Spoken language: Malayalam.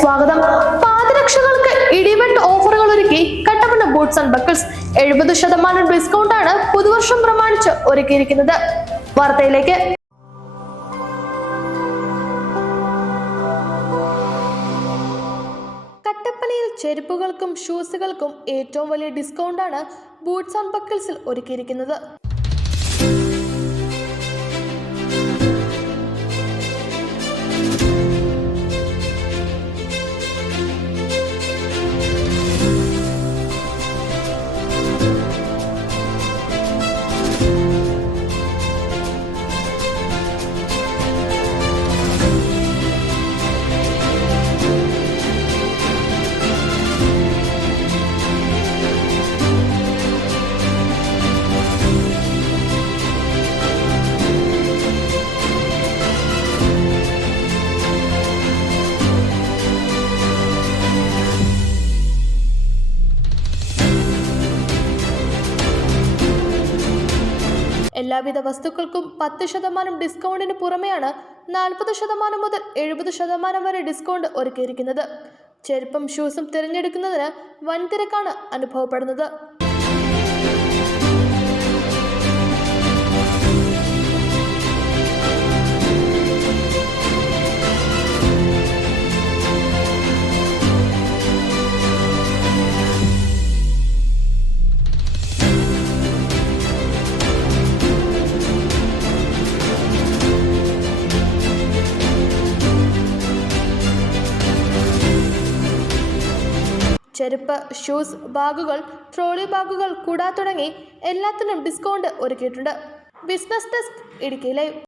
സ്വാഗതം. പാദരക്ഷകൾക്ക് ഇടിവെട്ട് ഓഫറുകൾ ഒരുക്കി കട്ടപ്പന ബൂട്ട്സ് ആൻഡ് ബക്കിൾസ് 70% ഡിസ്കൗണ്ടാണ് പുതുവർഷം പ്രമാണിച്ച് ഒരുക്കിയിരിക്കുന്നത്. വാർത്തയിലേക്ക്. കട്ടപ്പനയിൽ ചെരുപ്പുകൾക്കും ഷൂസുകൾക്കും ഏറ്റവും വലിയ ഡിസ്കൗണ്ടാണ് ബൂട്ട്സ് ആൻഡ് ബക്കിൾസിൽ ഒരുക്കിയിരിക്കുന്നത്. എല്ലാവിധ വസ്തുക്കൾക്കും 10% ഡിസ്കൗണ്ടിന് പുറമെയാണ് 40% മുതൽ 70% വരെ ഡിസ്കൗണ്ട് ഒരുക്കിയിരിക്കുന്നത്. ചെരുപ്പും ഷൂസും തിരഞ്ഞെടുക്കുന്നതിന് വൻ തിരക്കാണ് അനുഭവപ്പെടുന്നത്. ചെരുപ്പ്, ഷൂസ്, ബാഗുകൾ, ട്രോളി ബാഗുകൾ, കുട തുടങ്ങി എല്ലാത്തിനും ഡിസ്കൗണ്ട് ഒരുക്കിയിട്ടുണ്ട്. Business desk, Idukki live.